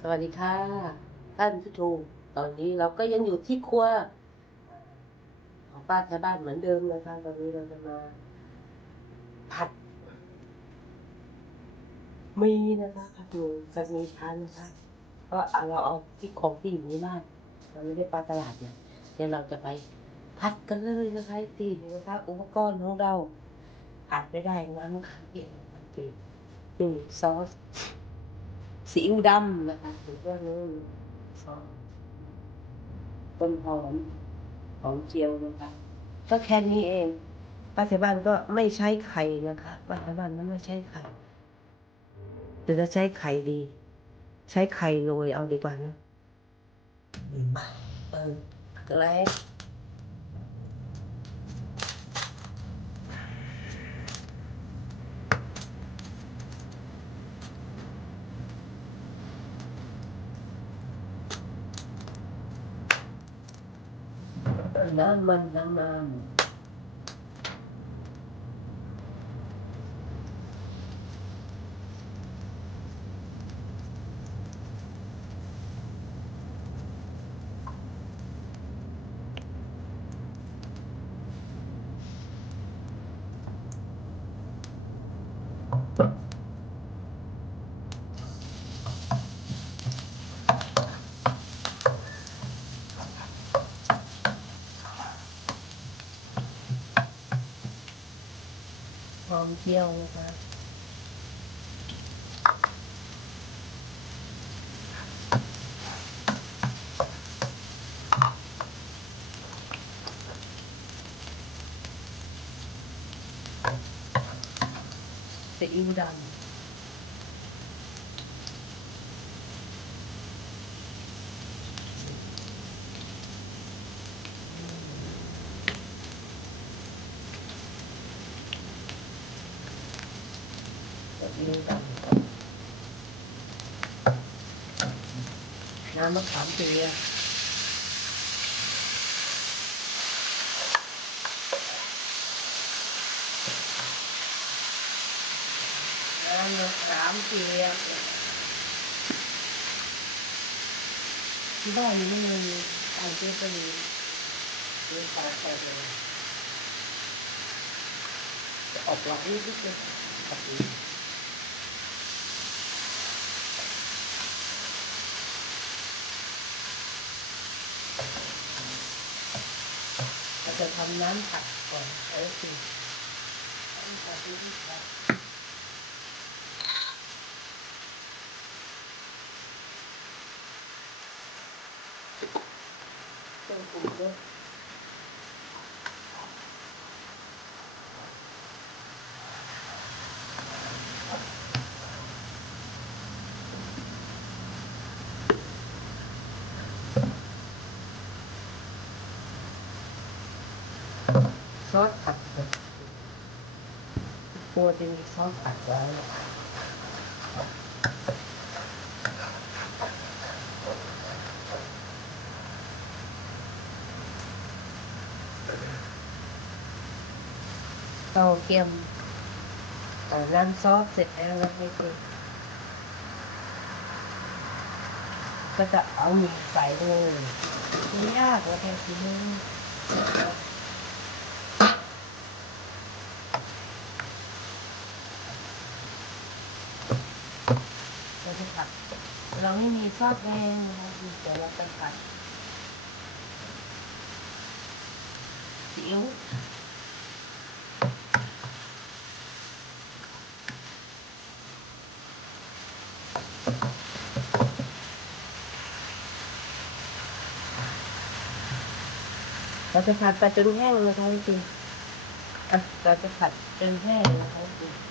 สวัสดีค่ะ ท่านผู้ชมตอนนี้เราก็ยังอยู่ที่ครัว ของป้าชาวบ้านเหมือนเดิมนะคะตอนนี้เราจะมาผัดมีนะคะผัดหมีผัดมีทานนะคะก็เอาเราเอาที่ของที่อยู่ในบ้านเราไม่ได้ปลาตลาดเนี่ยเดี๋ยวเราจะไปผัดกันเลยนะคะตีนะคะอุปกรณ์ของเราผัดไม่ได้งั้นเกี่ยวกับปีปีซอส ซีอิ๊วดำนะคะถึงก็เลยซอสต้นหอมหอมเจียวนะคะก็แค่นี้เองป้าชาวบ้านก็ไม่ใช้ไข่นะคะป้าชาวบ้านนั้นไม่ใช้ไข่แต่จะใช้ไข่ดี ใช้ไข่โรยเอาดีกว่านะมาเปิดแกล้น้ำมันน้ำมันหอมเจียว นะคะซีอิ๊วด น้ำมะขามเปียกน้ำมะขามเปียกที่บ้านนี้ไม่มีไก่เปียกก็มีมีปลาแค่เลยจะออกหวานนิดๆเลยแบบนี้เราจะทำน้ำผัดก่อนโอเคน้ำผัด น้ำผัดเครื่องปรุงด้ ซอสผัดก่อนครัวจะมีซอสผัดไว้เราเตรียมน้ำซอสเสร็จแล้วแล้วไม่คือก็จะเอาหมี่ใส่เลยไม่ยากเลยแค่ทีนึง เราจะผัด เราไม่มีซอสแดงนะคะเดี๋ยวเราไปผัดซีอิ๊วเราจะผัดไปจนแห้งนะคะจริงๆอะเราจะผัดจนแห้งนะคะจ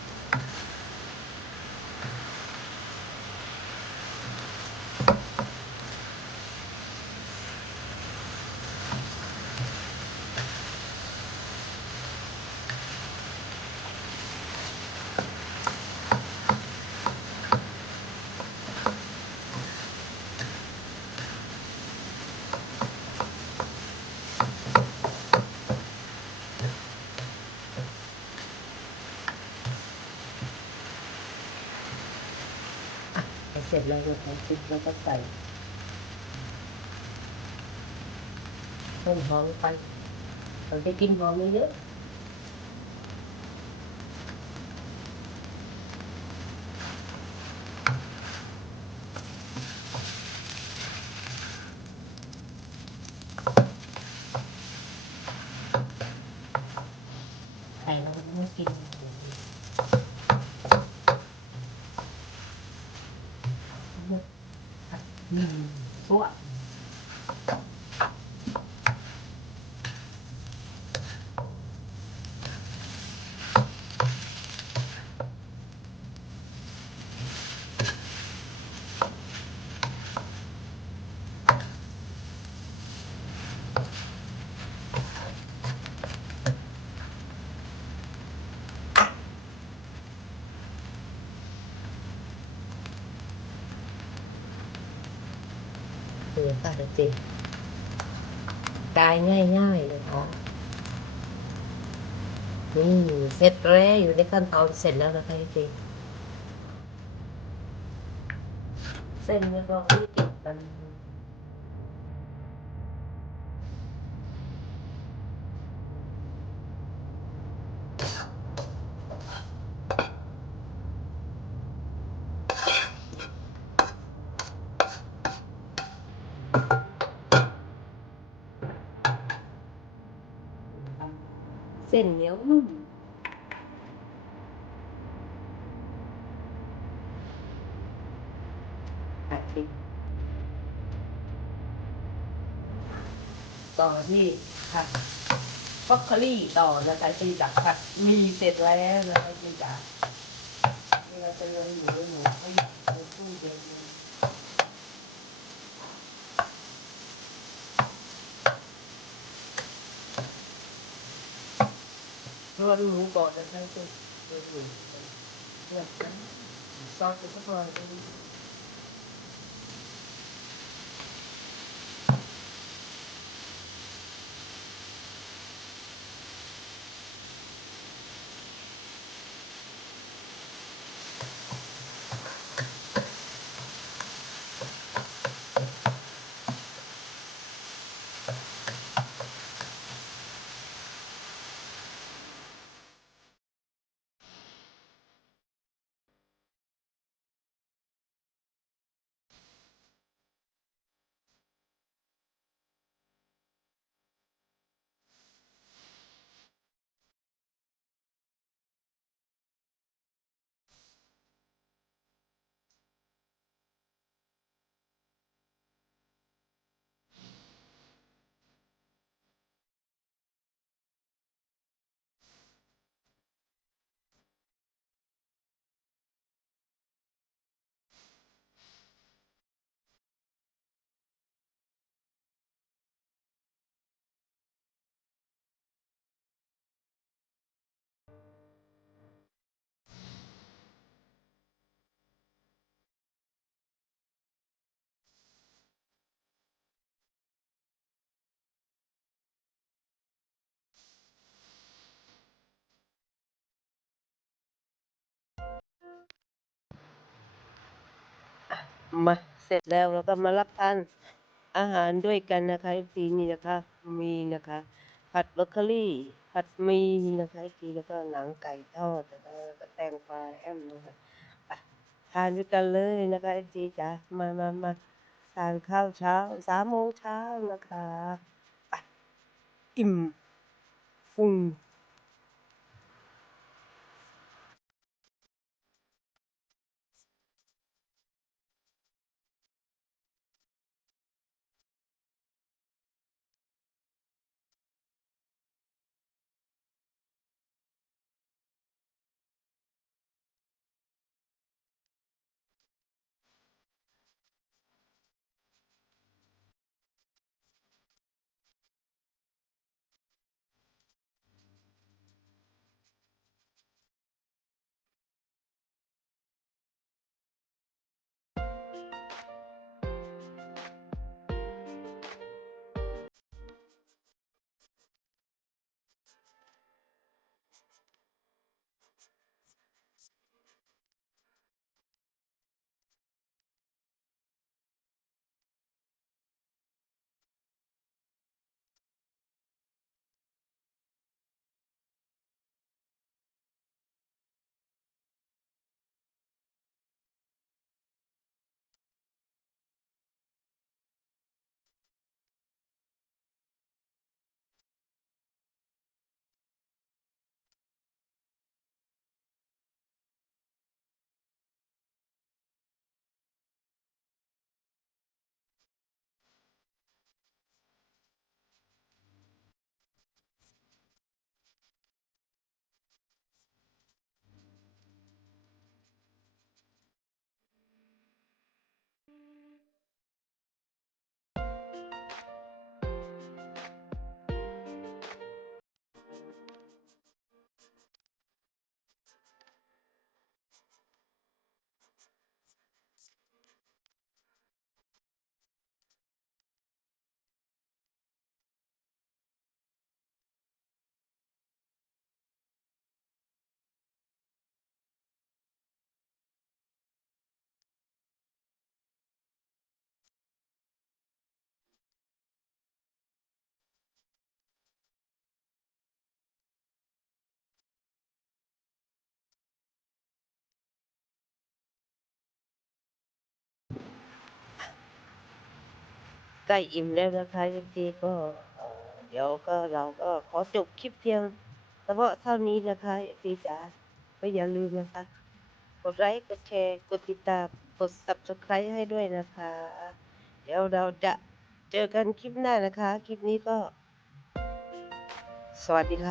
ริงเสร็จแล้วนะคะติดแล้วก็ใส่ต้นหอมไปเราจะกินหอมเยอะใส่เราก็ไม่กินอืมชั่ว คือค่ะจริงกายง่ายๆเลยค่ะนี่เสร็จแล้วอยู่ในขั้นตอนเสร็จแล้วนะคะจริงเส้นแล้วก็ที่ติดกัน ส้นเหนียวนุ่มค่ะจริงต่อที่ผัดฟอกคอรี่ต่อนะคะที่จากผัดมีเสร็จแล้วนะคะที่จากนี่เราจะลงหมูหมูห้ในตู้เย็นเลยรวนหมูก่อะคะคือรวน หมูแบบนั้นซอสจะสักหน่ มาเสร็จแล้วเราก็มารับทานอาหารด้วยกันนะคะทีนี้นะคะ มีนะคะ ผัดบรอกโคลี่ ผัดมีนะคะทีแล้วก็หนังไก่ทอดแล้วก็แตงกวาแอมนะคะไปทานด้วยกันเลยนะคะทีจ๋ามามามาทานข้าวเช้าสามโมงเช้านะคะอิ่มฟุ้ง ใกล้อิ่มแล้วนะคะบางทีก็เดี๋ยวก็เราก็ขอจบคลิปเพียงเฉพาะเท่านี้นะคะที่จ๋าไม่อย่าลืมนะคะ กดไลค์กดแชร์กดติดตามกด subscribe ให้ด้วยนะคะ เดี๋ยวเราจะเจอกันคลิปหน้านะคะ คลิปนี้ก็ สวัสดีค่ะ